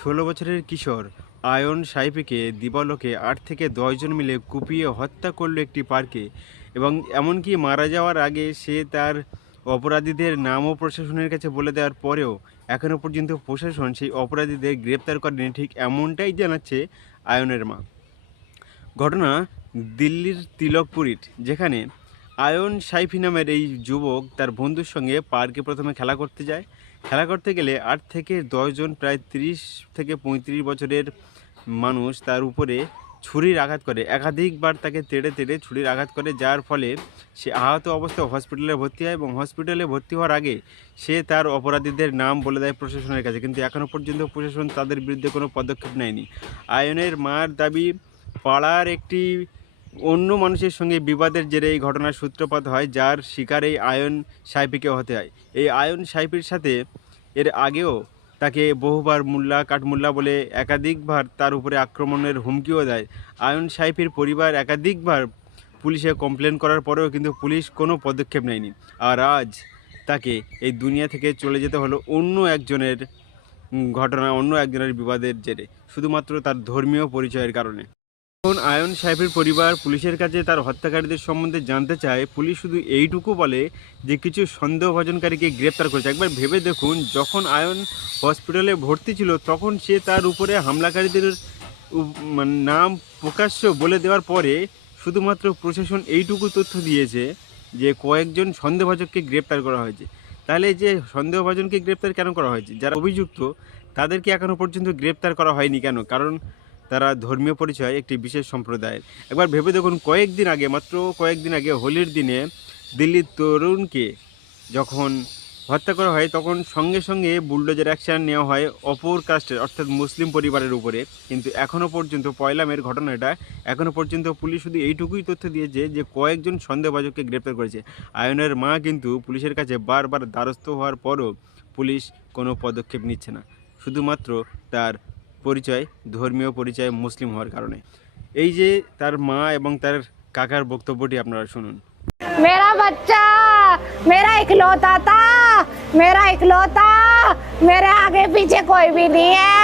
16 বছরের কিশোর আয়ন সাইফিকে দিবালোকে 8 থেকে 10 জন মিলে কুপিয়ে হত্যা করলো একটি পার্কে এবং এমনকি মারা যাওয়ার আগে সে তার অপরাধীদের নামও প্রশাসনের কাছে বলে দেওয়ার পরেও এখনও পর্যন্ত প্রশাসন সেই অপরাধীদের গ্রেপ্তার করেনি। ঠিক এমনটাই জানাচ্ছে আয়নের মা। ঘটনা দিল্লির তিলকপুরীর, যেখানে আয়ন সাইফি নামের এই যুবক তার বন্ধুর সঙ্গে পার্কে প্রথমে খেলা করতে যায়। খেলা করতে গেলে 8 থেকে 10 জন প্রায় 30 থেকে 35 বছরের মানুষ তার উপরে ছুরির আঘাত করে, একাধিকবার তাকে তেড়ে তেড়ে ছুরির আঘাত করে, যার ফলে সে আহত অবস্থায় হসপিটালে ভর্তি হয় এবং হসপিটালে ভর্তি হওয়ার আগে সে তার অপরাধীদের নাম বলে দেয় প্রশাসনের কাছে, কিন্তু এখনও পর্যন্ত প্রশাসন তাদের বিরুদ্ধে কোনো পদক্ষেপ নেয়নি। আয়নের মার দাবি, পাড়ার একটি অন্য মানুষের সঙ্গে বিবাদের জেরে এই ঘটনার সূত্রপাত হয়, যার শিকার এই আয়ন সাইফিকে হতে হয়। এই আয়ন সাইফির সাথে এর আগেও তাকে বহুবার মুল্লা কাঠমুল্লা বলে একাধিকবার তার উপরে আক্রমণের হুমকিও দেয়। আয়ন সাইফির পরিবার একাধিকবার পুলিশে কমপ্লেন করার পরেও কিন্তু পুলিশ কোনো পদক্ষেপ নেয়নি। আর আজ তাকে এই দুনিয়া থেকে চলে যেতে হলো অন্য একজনের অন্য একজনের বিবাদের জেরে, শুধুমাত্র তার ধর্মীয় পরিচয়ের কারণে। এখন আয়ন সাহেবের পরিবার পুলিশের কাছে তার হত্যাকারীদের সম্বন্ধে জানতে চায়। পুলিশ শুধু এইটুকু বলে যে কিছু সন্দেহভাজনকারীকে গ্রেপ্তার করেছে। একবার ভেবে দেখুন, যখন আয়ন হসপিটালে ভর্তি ছিল তখন সে তার উপরে হামলাকারীদের নাম প্রকাশ্য বলে দেওয়ার পরে শুধুমাত্র প্রশাসন এইটুকু তথ্য দিয়েছে যে কয়েকজন সন্দেহভাজককে গ্রেপ্তার করা হয়েছে। তাহলে যে সন্দেহভাজনকে গ্রেপ্তার কেন করা হয়েছে? যারা অভিযুক্ত তাদেরকে এখনও পর্যন্ত গ্রেপ্তার করা হয়নি কেন? কারণ তারা ধর্মীয় পরিচয় একটি বিশেষ সম্প্রদায়ের। একবার ভেবে দেখুন, মাত্র কয়েকদিন আগে হোলির দিনে দিল্লির তরুণকে যখন হত্যা করা হয় তখন সঙ্গে সঙ্গে বুলডোজার অ্যাকশন নেওয়া হয় অপর কাস্টের অর্থাৎ মুসলিম পরিবারের উপরে। কিন্তু এখনও পর্যন্ত পয়লামের ঘটনাটা এখনও পর্যন্ত পুলিশ শুধু এইটুকুই তথ্য দিয়েছে যে কয়েকজন সন্দেহভাজককে গ্রেপ্তার করেছে। আয়নের মা কিন্তু পুলিশের কাছে বারবার দ্বারস্থ হওয়ার পরও পুলিশ কোনো পদক্ষেপ নিচ্ছে না, শুধুমাত্র তার পরিচয়, ধর্মীয় পরিচয় মুসলিম হওয়ার কারণে। এই যে তার মা এবং তার কাকার বক্তব্যটি আপনারা শুনুন। मेरा बच्चा मेरा इकलौता था, मेरा इकलौता, मेरे आगे पीछे कोई भी नहीं है।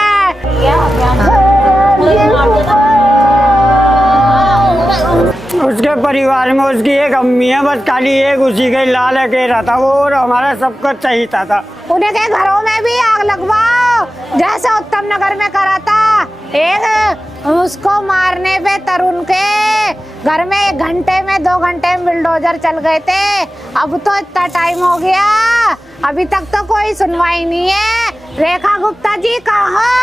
उसके परिवार में उसकी एक अम्मी है, बस खाली एक उसी का लाल के रहता वो, और हमारा सबका चाहिए था। उन्हें के घरों में भी आग लगवाओ जैसे उत्तम नगर में करा था। एक उसको मारने पे तरुण के घर में 1 घंटे में 2 घंटे में बुलडोजर चल गए थे। अब तो इतना टाइम हो गया, अभी तक तो कोई सुनवाई नहीं है। रेखा गुप्ता जी कहाँ?